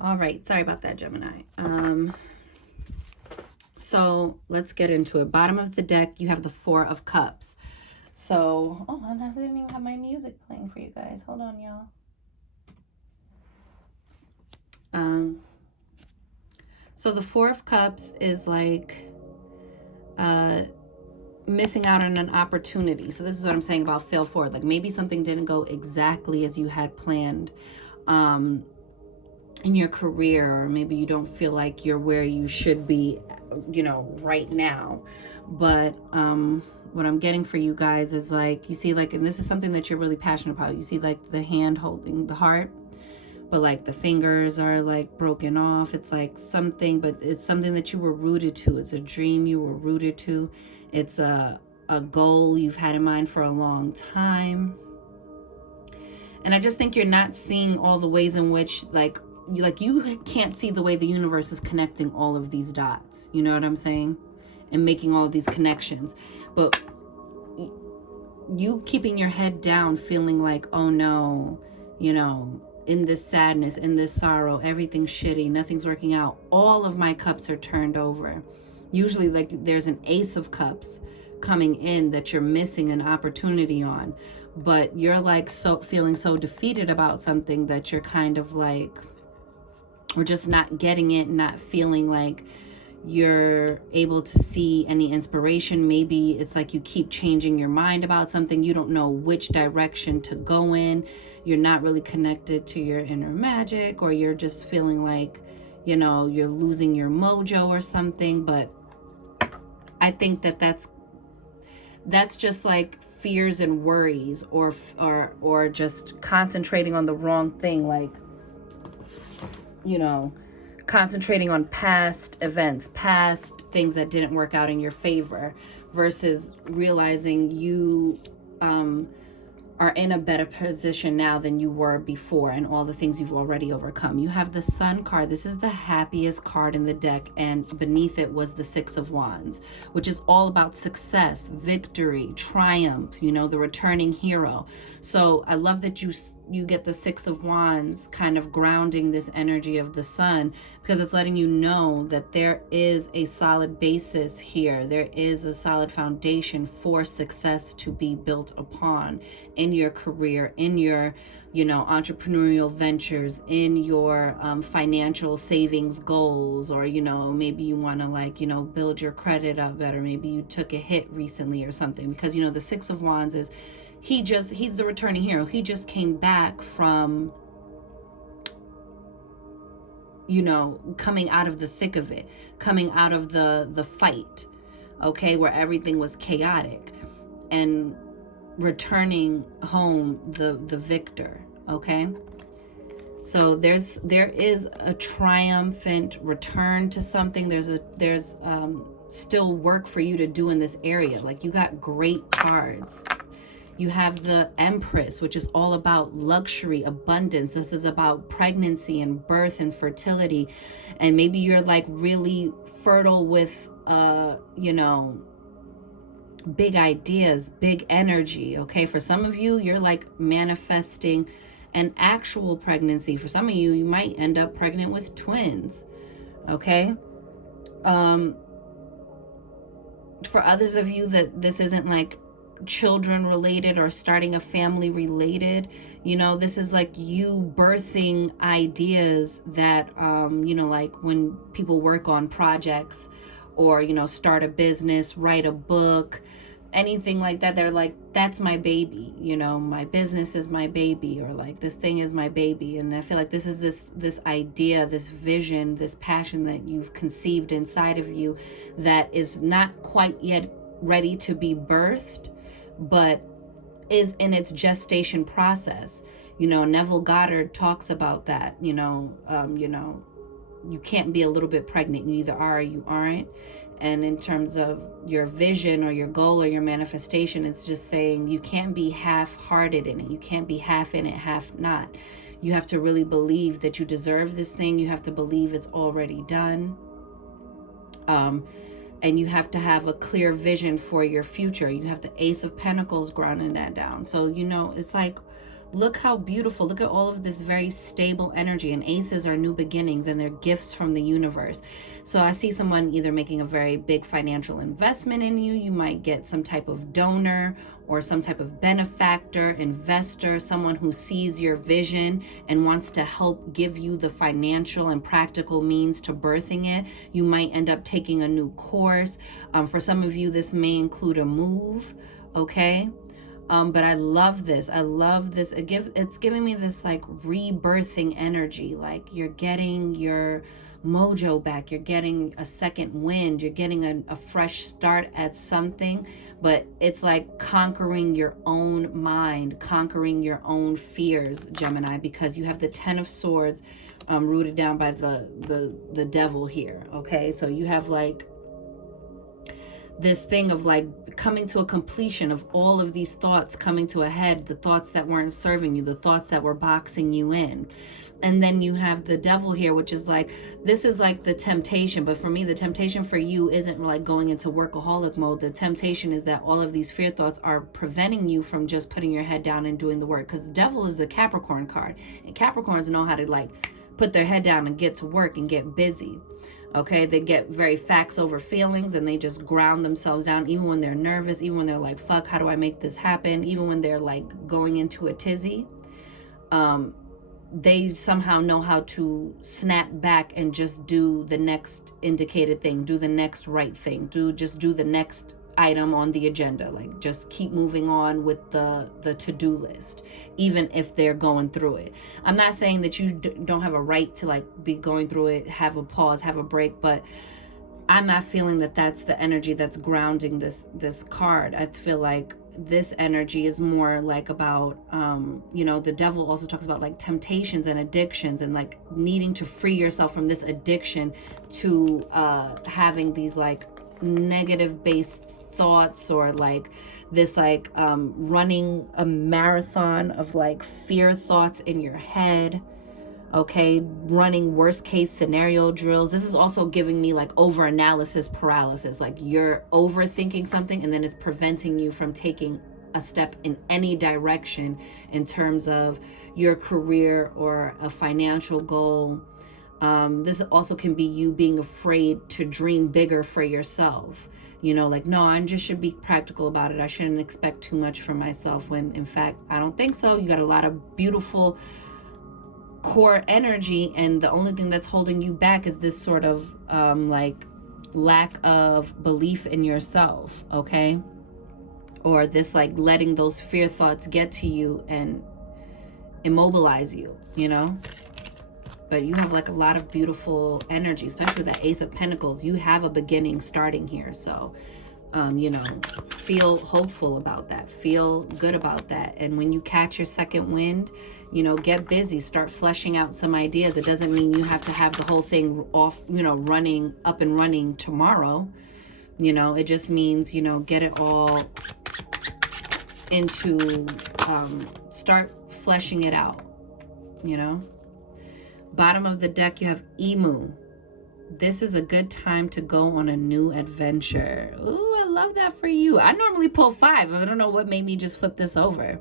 All right, sorry about that, Gemini. So let's get into it. Bottom of the deck, you have the Four of Cups. So, oh, and I didn't even have my music playing for you guys. Hold on, y'all. Um, so the Four of Cups is like missing out on an opportunity. So this is what I'm saying about fail forward. Like maybe something didn't go exactly as you had planned. In your career, or maybe you don't feel like you're where you should be, right now. But what I'm getting for you guys is like, you see, like, and this is something that you're really passionate about. You see, like, the hand holding the heart, but like the fingers are like broken off. It's like something, but it's something that you were rooted to. It's a dream you were rooted to. It's a goal you've had in mind for a long time. And I just think you're not seeing all the ways in which, like you can't see the way the universe is connecting all of these dots. You know what I'm saying? And making all of these connections. But you keeping your head down, feeling like, oh no, in this sadness, in this sorrow, everything's shitty, nothing's working out. All of my cups are turned over. Usually, like, there's an Ace of Cups coming in that you're missing an opportunity on, but you're like so feeling so defeated about something that you're kind of like, or just not getting it, not feeling like you're able to see any inspiration. Maybe it's like you keep changing your mind about something. You don't know which direction to go in. You're not really connected to your inner magic, or you're just feeling like, you're losing your mojo or something. But I think that that's just like fears and worries, or just concentrating on the wrong thing, like, concentrating on past events, past things that didn't work out in your favor, versus realizing you are in a better position now than you were before, and all the things you've already overcome. You have the Sun card. This is the happiest card in the deck, and beneath it was the Six of Wands, which is all about success, victory, triumph, the returning hero. So I love that you get the Six of Wands kind of grounding this energy of the sun, because it's letting you know that there is a solid basis here. There is a solid foundation for success to be built upon in your career, in your, entrepreneurial ventures, in your financial savings goals, or, maybe you want to, like, build your credit up better. Maybe you took a hit recently or something, because, the Six of Wands is, he's the returning hero. He just came back from, coming out of the thick of it, coming out of the fight, okay, where everything was chaotic, and returning home the victor, okay? So there is a triumphant return to something. There's still work for you to do in this area. Like, you got great cards. You have the Empress, which is all about luxury, abundance. This is about pregnancy and birth and fertility. And maybe you're like really fertile with, big ideas, big energy. Okay. For some of you, you're like manifesting an actual pregnancy. For some of you, you might end up pregnant with twins. Okay. For others of you, that this isn't like children related or starting a family related, this is like you birthing ideas that, like when people work on projects, or, start a business, write a book, anything like that. They're like, that's my baby, my business is my baby, or like this thing is my baby. And I feel like this is this idea, this vision, this passion that you've conceived inside of you that is not quite yet ready to be birthed, but is in its gestation process. Neville Goddard talks about that. You can't be a little bit pregnant. You either are or you aren't. And in terms of your vision or your goal or your manifestation, it's just saying you can't be half-hearted in it. You can't be half in it, half not. You have to really believe that you deserve this thing. You have to believe it's already done. And you have to have a clear vision for your future. You have the Ace of Pentacles grounding that down. So, it's like Look how beautiful. Look at all of this very stable energy. And aces are new beginnings and they're gifts from the universe. So I see someone either making a very big financial investment in you. You might get some type of donor or some type of benefactor, investor, someone who sees your vision and wants to help give you the financial and practical means to birthing it. You might end up taking a new course. For some of you, this may include a move, okay? But I love this. I love this. It's giving me this like rebirthing energy. Like you're getting your mojo back. You're getting a second wind. You're getting a fresh start at something. But it's like conquering your own mind, conquering your own fears, Gemini, because you have the 10 of Swords rooted down by the devil here. Okay, so you have like this thing of like coming to a completion of all of these thoughts coming to a head, the thoughts that weren't serving you, the thoughts that were boxing you in. And then you have the devil here, which is like, this is like the temptation. But for me, the temptation for you isn't like going into workaholic mode. The temptation is that all of these fear thoughts are preventing you from just putting your head down and doing the work. Because the devil is the Capricorn card. And Capricorns know how to like put their head down and get to work and get busy. Okay, they get very facts over feelings and they just ground themselves down, even when they're nervous, even when they're like, fuck, how do I make this happen? Even when they're like going into a tizzy, they somehow know how to snap back and just do the next indicated thing, do the next right thing, just do the next item on the agenda, like just keep moving on with the to-do list, even if they're going through it. I'm not saying that you don't have a right to like be going through it, have a pause, have a break, but I'm not feeling that that's the energy that's grounding this card. I feel like this energy is more like about you know, the devil also talks about like temptations and addictions and like needing to free yourself from this addiction to having these like negative based thoughts, or like this like running a marathon of like fear thoughts in your head. Okay, running worst case scenario drills. This is also giving me like over analysis paralysis, like you're overthinking something and then it's preventing you from taking a step in any direction in terms of your career or a financial goal. This also can be you being afraid to dream bigger for yourself. You know, like, no, I just should be practical about it. I shouldn't expect too much from myself, when in fact, I don't think so. You got a lot of beautiful core energy, and the only thing that's holding you back is this sort of like lack of belief in yourself, okay? Or this like letting those fear thoughts get to you and immobilize you, you know? But you have like a lot of beautiful energy, especially with that Ace of Pentacles. You have a beginning starting here. So, you know, feel hopeful about that. Feel good about that. And when you catch your second wind, you know, get busy. Start fleshing out some ideas. It doesn't mean you have to have the whole thing off, you know, running up and running tomorrow. You know, it just means, you know, get it all into, start fleshing it out, you know. Bottom of the deck, you have Emu. This is a good time to go on a new adventure. Ooh, I love that for you. I normally pull 5. I don't know what made me just flip this over.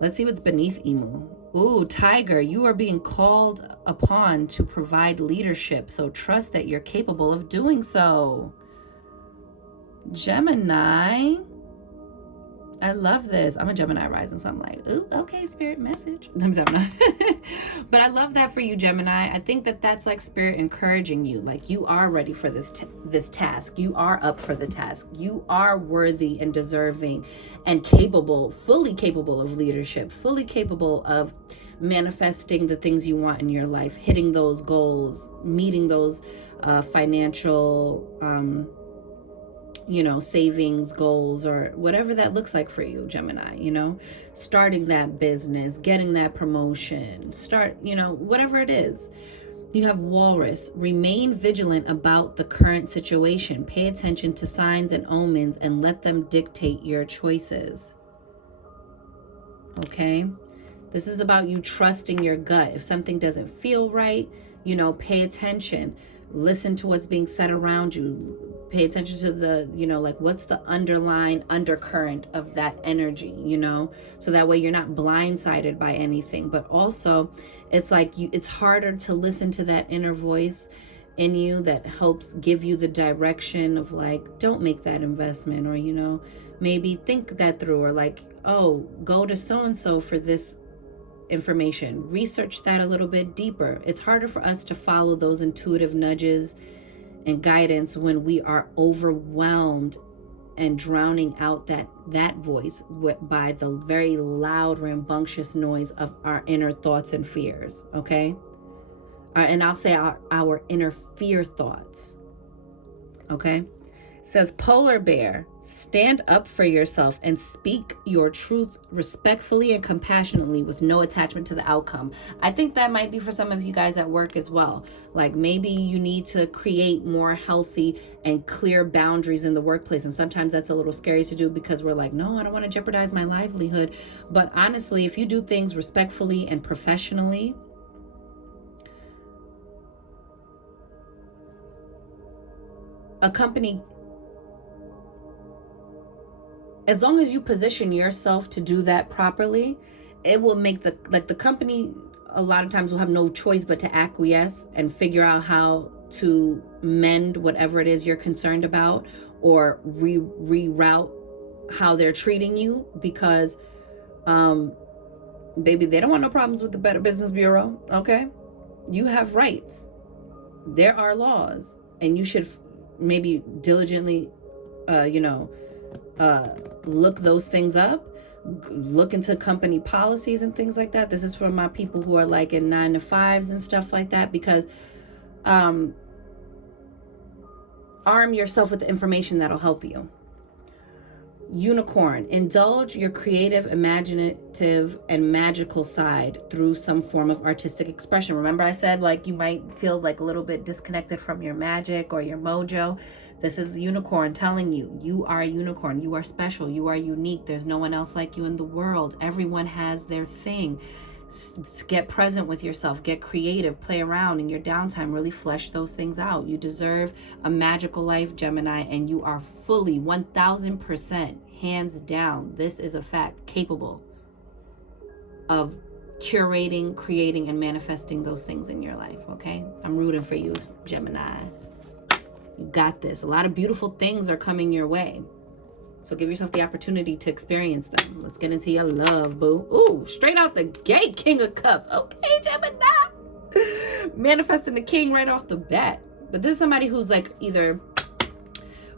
Let's see what's beneath Emu. Ooh, Tiger, you are being called upon to provide leadership, so trust that you're capable of doing so. Gemini. I love this. I'm a Gemini rising, so I'm like, ooh, okay, spirit message. I'm Gemini. But I love that for you, Gemini. I think that that's like spirit encouraging you. Like you are ready for this task. You are up for the task. You are worthy and deserving and capable, fully capable of leadership, fully capable of manifesting the things you want in your life, hitting those goals, meeting those financial you know, savings goals, or whatever that looks like for you, Gemini, you know, starting that business, getting that promotion, you know, whatever it is. You have Walrus. Remain vigilant about the current situation. Pay attention to signs and omens and let them dictate your choices. Okay? This is about you trusting your gut. If something doesn't feel right, you know, pay attention. Listen to what's being said around you. Pay attention to the, you know, like what's the underlying undercurrent of that energy, you know, so that way you're not blindsided by anything. But also it's like it's harder to listen to that inner voice in you that helps give you the direction of like, don't make that investment, or, you know, maybe think that through, or like, oh, go to so and so for this information, research that a little bit deeper. It's harder for us to follow those intuitive nudges and guidance when we are overwhelmed and drowning out that voice by the very loud, rambunctious noise of our inner thoughts and fears. Okay, and I'll say our inner fear thoughts. Okay. Says polar bear, stand up for yourself and speak your truth respectfully and compassionately with no attachment to the outcome. I think that might be for some of you guys at work as well. Like maybe you need to create more healthy and clear boundaries in the workplace. And sometimes that's a little scary to do because we're like, no, I don't want to jeopardize my livelihood. But honestly, if you do things respectfully and professionally, a company, as long as you position yourself to do that properly, it will make the company a lot of times will have no choice but to acquiesce and figure out how to mend whatever it is you're concerned about, or reroute how they're treating you, because baby, they don't want no problems with the Better Business Bureau. Okay, you have rights, there are laws, and you should maybe diligently look those things up, look into company policies and things like that. This is for my people who are like in 9-to-5s and stuff like that, because arm yourself with the information that'll help you. Unicorn, indulge your creative, imaginative, and magical side through some form of artistic expression. Remember I said like you might feel like a little bit disconnected from your magic or your mojo. This is the unicorn telling you, you are a unicorn, you are special, you are unique. There's no one else like you in the world. Everyone has their thing. Get present with yourself, get creative, play around in your downtime, really flesh those things out. You deserve a magical life, Gemini, and you are fully 1000%, hands down, this is a fact, capable of curating, creating, and manifesting those things in your life. Okay, I'm rooting for you, Gemini. You got this. A lot of beautiful things are coming your way, so give yourself the opportunity to experience them. Let's get into your love, boo. Ooh, straight out the gate, King of Cups. Okay, Gemini. Manifesting the king right off the bat. But this is somebody who's like either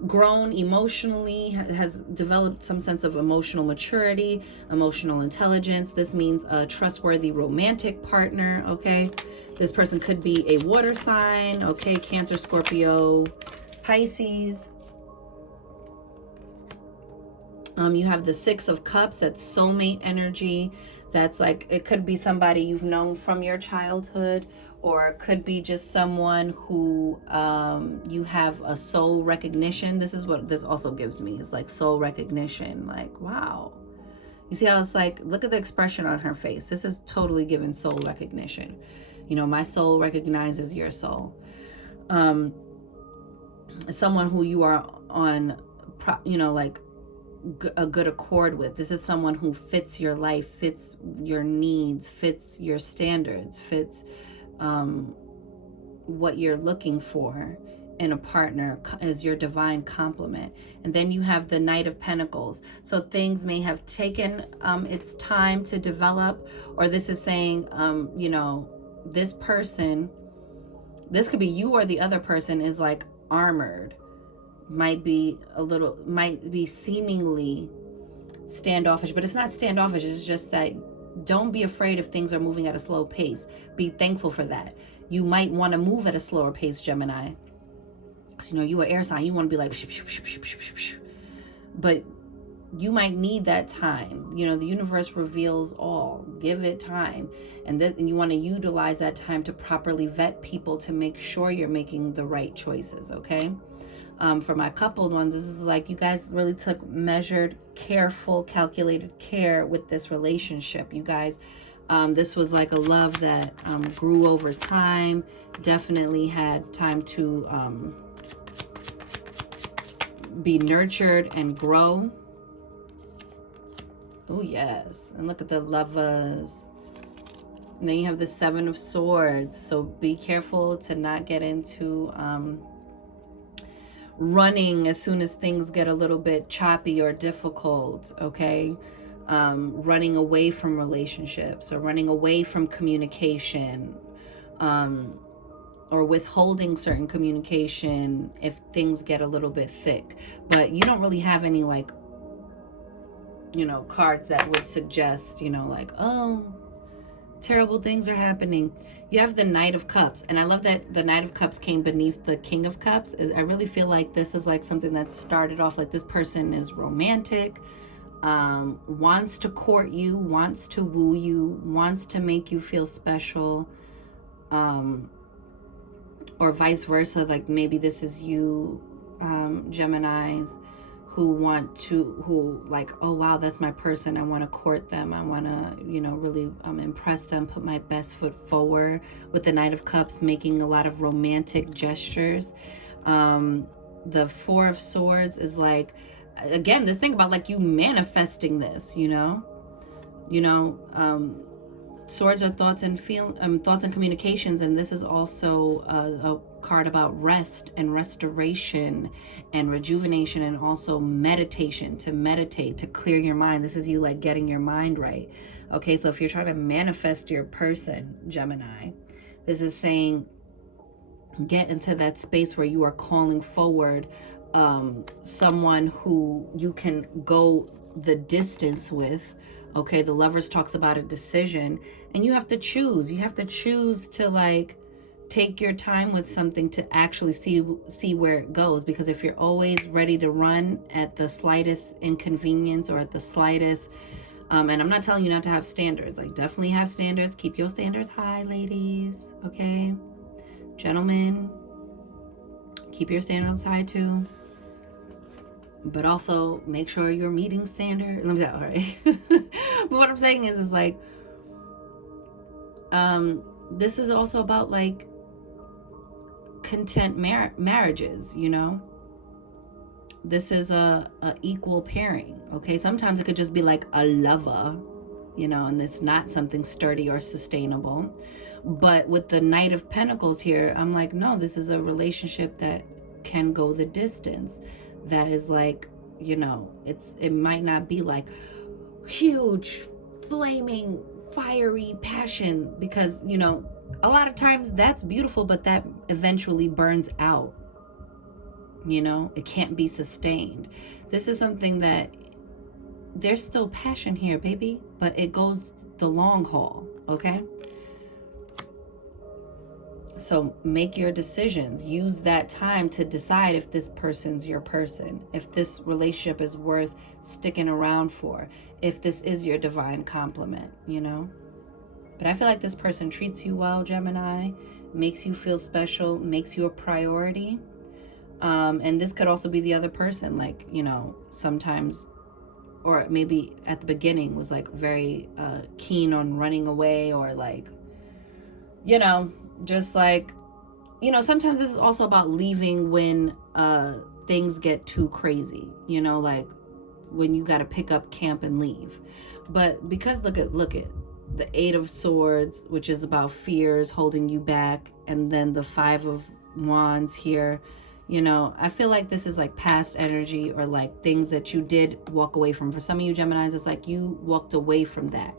grown emotionally, has developed some sense of emotional maturity, emotional intelligence. This means a trustworthy romantic partner, okay? This person could be a water sign, okay? Cancer, Scorpio, Pisces. You have the Six of Cups, that's soulmate energy. That's like, it could be somebody you've known from your childhood, or it could be just someone who you have a soul recognition. This is what this also gives me, is like soul recognition. Like, wow. You see how it's like, look at the expression on her face. This is totally given soul recognition. You know, my soul recognizes your soul. Someone who you are on, you know, like a good accord with. This is someone who fits your life, fits your needs, fits your standards, fits what you're looking for in a partner as your divine complement. And then you have the Knight of Pentacles. So things may have taken its time to develop, or this is saying, you know, this person, this could be you or the other person, is like armored, might be seemingly standoffish, but it's not standoffish. It's just that don't be afraid if things are moving at a slow pace. Be thankful for that. You might want to move at a slower pace, Gemini. So, you know, you are air sign, you want to be like, but you might need that time. You know, the universe reveals all. Give it time. And you want to utilize that time to properly vet people to make sure you're making the right choices, okay? For my coupled ones, this is like you guys really took measured, careful, calculated care with this relationship. You guys, this was like a love that grew over time, definitely had time to be nurtured and grow. Oh, yes. And look at the Lovers. And then you have the Seven of Swords. So be careful to not get into running as soon as things get a little bit choppy or difficult, okay? Running away from relationships or running away from communication, or withholding certain communication if things get a little bit thick. But you don't really have any, like, you know, cards that would suggest, you know, like, oh, terrible things are happening. You have the Knight of Cups, and I love that the Knight of Cups came beneath the King of Cups. I really feel like this is like something that started off like this person is romantic, wants to court you, wants to woo you, wants to make you feel special, or vice versa. Like maybe this is you, Geminis, who like, oh wow, that's my person, I want to court them, I want to, you know, really impress them, put my best foot forward. With the Knight of Cups, making a lot of romantic gestures. The Four of Swords is like, again, this thing about like you manifesting this, you know, swords are thoughts and thoughts and communications, and this is also a card about rest and restoration and rejuvenation, and also meditation, to meditate, to clear your mind. This is you like getting your mind right. Okay, so if you're trying to manifest your person, Gemini, this is saying get into that space where you are calling forward someone who you can go the distance with. Okay, the Lovers talks about a decision, and you have to choose. You have to choose to like take your time with something to actually see where it goes. Because if you're always ready to run at the slightest inconvenience or at the slightest, and I'm not telling you not to have standards. Like definitely have standards. Keep your standards high, ladies. Okay, gentlemen, keep your standards high too. But also make sure you're meeting standard. Let me tell, all right. But what I'm saying is like, this is also about like content marriages, you know. This is a equal pairing. Okay, sometimes it could just be like a lover, you know, and it's not something sturdy or sustainable. But with the Knight of Pentacles here, I'm like, no, this is a relationship that can go the distance. That is like, you know, it might not be like huge, flaming, fiery passion, because, you know, a lot of times that's beautiful, but that eventually burns out. You know, it can't be sustained. This is something that there's still passion here, baby, but it goes the long haul, okay? So make your decisions. Use that time to decide if this person's your person, if this relationship is worth sticking around for, if this is your divine complement, you know? But I feel like this person treats you well, Gemini, makes you feel special, makes you a priority. And this could also be the other person, like, you know, sometimes, or maybe at the beginning was like very keen on running away, or like, you know, just like, you know, sometimes this is also about leaving when things get too crazy, you know, like when you got to pick up camp and leave. But because look at the Eight of Swords, which is about fears holding you back, and then the Five of Wands here, you know, I feel like this is like past energy, or like things that you did walk away from. For some of you Geminis, it's like you walked away from that.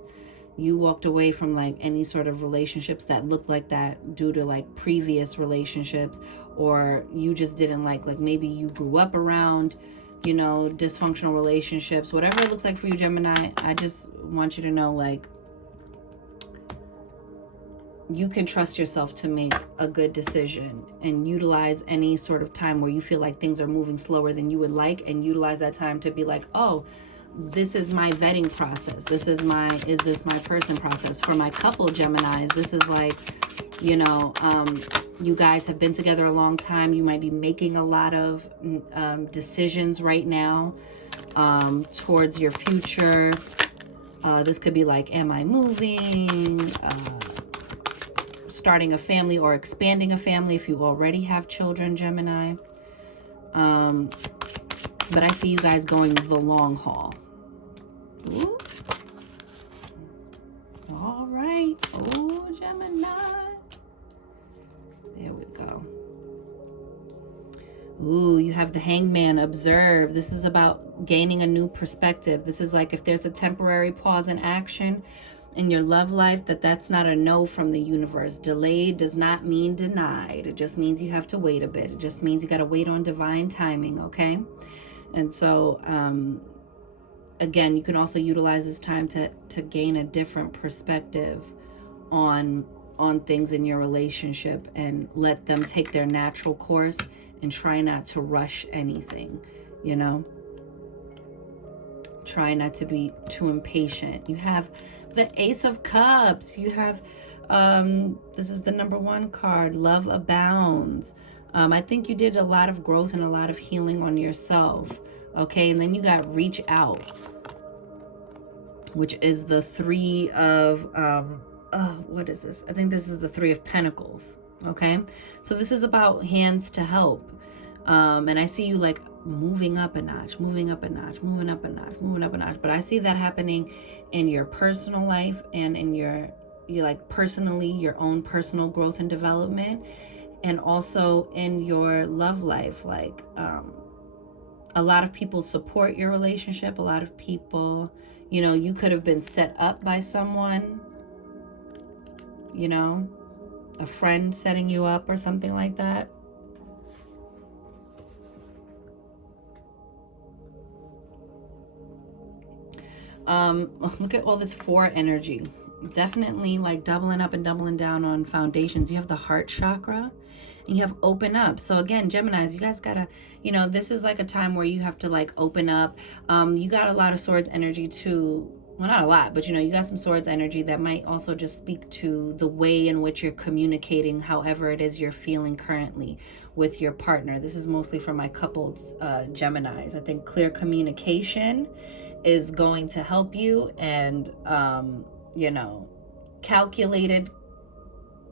You walked away from like any sort of relationships that looked like that due to like previous relationships, or you just didn't like maybe you grew up around, you know, dysfunctional relationships. Whatever it looks like for you, Gemini, I just want you to know, like, you can trust yourself to make a good decision, and utilize any sort of time where you feel like things are moving slower than you would like, and utilize that time to be like, oh, this is my vetting process. This is my, is this my person process. For my couple Geminis, this is like, you know, you guys have been together a long time. You might be making a lot of decisions right now towards your future. This could be like, am I moving? Starting a family or expanding a family if you already have children, Gemini. But I see you guys going the long haul. Ooh. All right. Oh, Gemini. There we go. Ooh, you have the Hangman. Observe. This is about gaining a new perspective. This is like if there's a temporary pause in action in your love life, that's not a no from the universe. Delayed does not mean denied. It just means you have to wait a bit. It just means you got to wait on divine timing, okay? And so, again, you can also utilize this time to gain a different perspective on things in your relationship and let them take their natural course and try not to rush anything, you know? Try not to be too impatient. You have the Ace of Cups. You have, this is the number 1 card, Love Abounds. I think you did a lot of growth and a lot of healing on yourself. Okay, and then you got Reach Out, which is the 3 of, what is this? I think this is the 3 of Pentacles. Okay, so this is about hands to help. And I see you like moving up a notch, moving up a notch, moving up a notch, moving up a notch. But I see that happening in your personal life and in your like personally, your own personal growth and development, and also in your love life. Like, a lot of people support your relationship. A lot of people, you know, you could have been set up by someone, you know, a friend setting you up or something like that. Look at all this 4 energy. Definitely like doubling up and doubling down on foundations. You have the heart chakra and you have open up. So again, Geminis, you guys gotta, you know, this is like a time where you have to like open up. You got a lot of swords energy too. Well, not a lot, but you know, you got some swords energy that might also just speak to the way in which you're communicating, however it is you're feeling currently with your partner. This is mostly for my coupled Geminis. I think clear communication is going to help you, and you know, calculated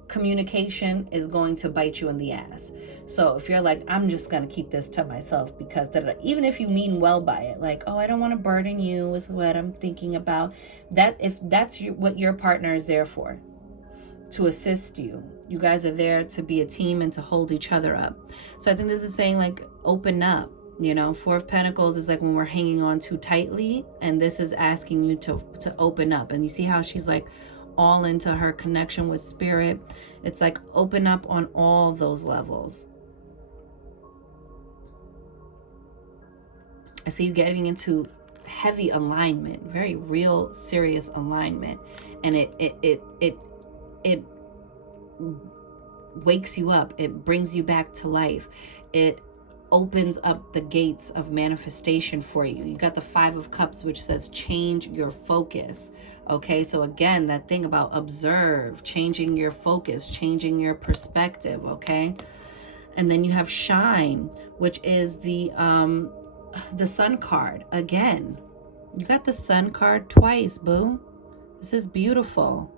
communication is going to bite you in the ass. So if you're like, I'm just gonna keep this to myself because even if you mean well by it, like, oh, I don't want to burden you with what I'm thinking about, that if that's what your partner is there for, to assist you. You guys are there to be a team and to hold each other up. So I think this is saying like open up. You know, 4 of Pentacles is like when we're hanging on too tightly, and this is asking you to open up. And you see how she's like all into her connection with spirit. It's like open up on all those levels. I see you getting into heavy alignment, very real, serious alignment, and it wakes you up. It brings you back to life. It opens up the gates of manifestation for you. You got the 5 of Cups, which says change your focus. Okay, so again, that thing about observe, changing your focus, changing your perspective. Okay, and then you have Shine, which is the Sun card. Again, you got the Sun card twice, boo. This is beautiful.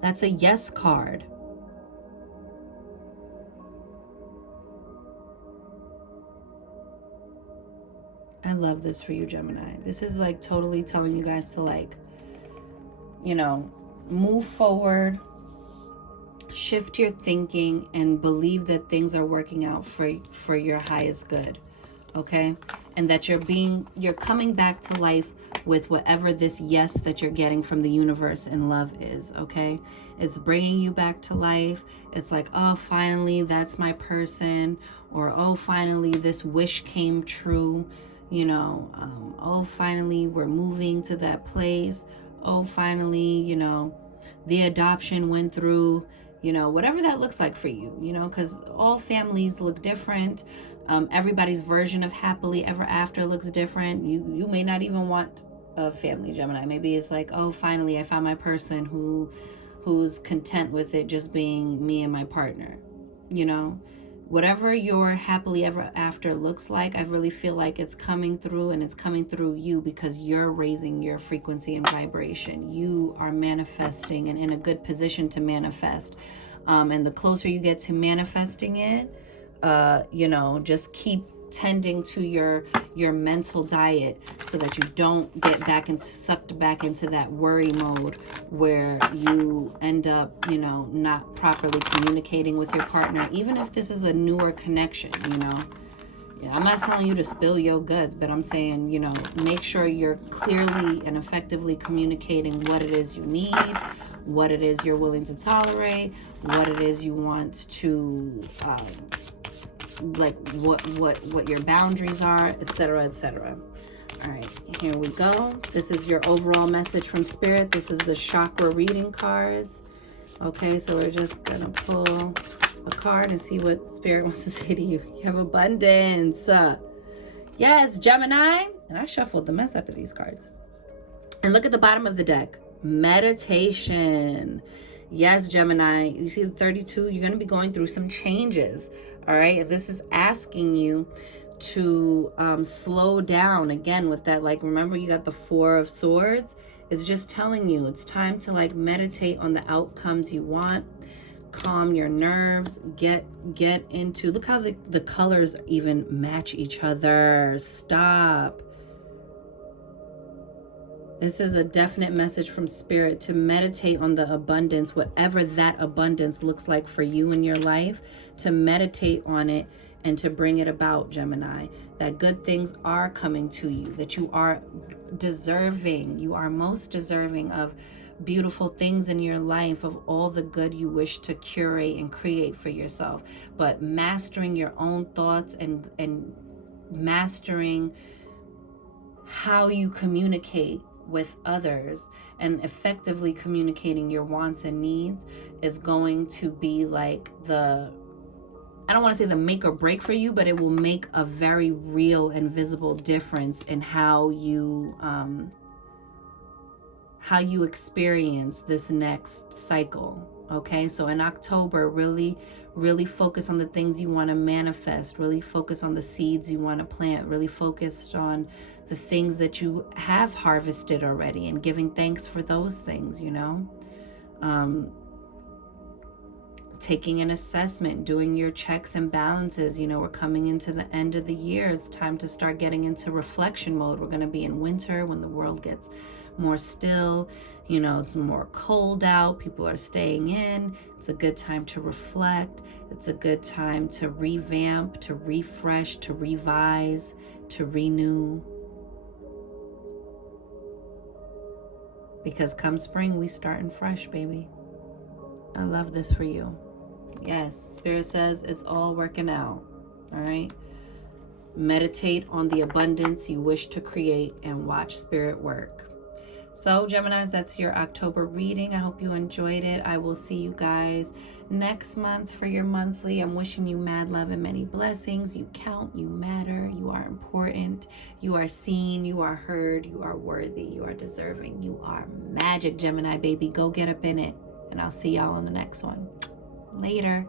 That's a Yes card. I love this for you, Gemini. This is like totally telling you guys to like, you know, move forward, shift your thinking, and believe that things are working out for your highest good. Okay? And that you're coming back to life with whatever this yes that you're getting from the universe and love is. Okay? It's bringing you back to life. It's like, oh, finally, that's my person. Or, oh, finally, this wish came true. You know, oh, finally, we're moving to that place. Oh, finally, you know, the adoption went through. You know, whatever that looks like for you, you know, because all families look different. Everybody's version of happily ever after looks different. You may not even want a family, Gemini. Maybe it's like, oh, finally, I found my person who's content with it just being me and my partner, you know. Whatever your happily ever after looks like, I really feel like it's coming through, and it's coming through you because you're raising your frequency and vibration. You are manifesting and in a good position to manifest. And the closer you get to manifesting it, you know, just keep tending to your mental diet so that you don't get sucked back into that worry mode where you end up, you know, not properly communicating with your partner, even if this is a newer connection, you know. Yeah, I'm not telling you to spill your goods, but I'm saying, you know, make sure you're clearly and effectively communicating what it is you need, what it is you're willing to tolerate, what it is you want to like what your boundaries are, etc., etc. All right, here we go. This is your overall message from Spirit. This is the chakra reading cards. Okay, so we're just gonna pull a card and see what Spirit wants to say to you. You have abundance. Yes, Gemini. And I shuffled the mess out of these cards. And look at the bottom of the deck. Meditation. Yes, Gemini. You see the 32? You're going to be going through some changes. All right. This is asking you to slow down again with that. Like, remember, you got the 4 of Swords. It's just telling you it's time to like meditate on the outcomes you want. Calm your nerves. Get into, look how the colors even match each other. Stop. This is a definite message from Spirit to meditate on the abundance, whatever that abundance looks like for you in your life, to meditate on it and to bring it about, Gemini. That good things are coming to you, that you are deserving. You are most deserving of beautiful things in your life, of all the good you wish to curate and create for yourself. But mastering your own thoughts and mastering how you communicate with others and effectively communicating your wants and needs is going to be like the, I don't want to say the make or break for you, but it will make a very real and visible difference in how you experience this next cycle. Okay, so in October, really focus on the things you want to manifest, really focus on the seeds you want to plant, really focused on the things that you have harvested already and giving thanks for those things, you know. Taking an assessment, doing your checks and balances. You know, we're coming into the end of the year. It's time to start getting into reflection mode. We're going to be in winter when the world gets more still. You know, it's more cold out. People are staying in. It's a good time to reflect. It's a good time to revamp, to refresh, to revise, to renew. Because come spring, we starting fresh, baby. I love this for you. Yes, Spirit says it's all working out. All right. Meditate on the abundance you wish to create and watch Spirit work. So, Geminis, that's your October reading. I hope you enjoyed it. I will see you guys next month for your monthly. I'm wishing you mad love and many blessings. You count, you matter, you are important, you are seen, you are heard, you are worthy, you are deserving, you are magic, Gemini baby. Go get up in it. And I'll see y'all on the next one. Later.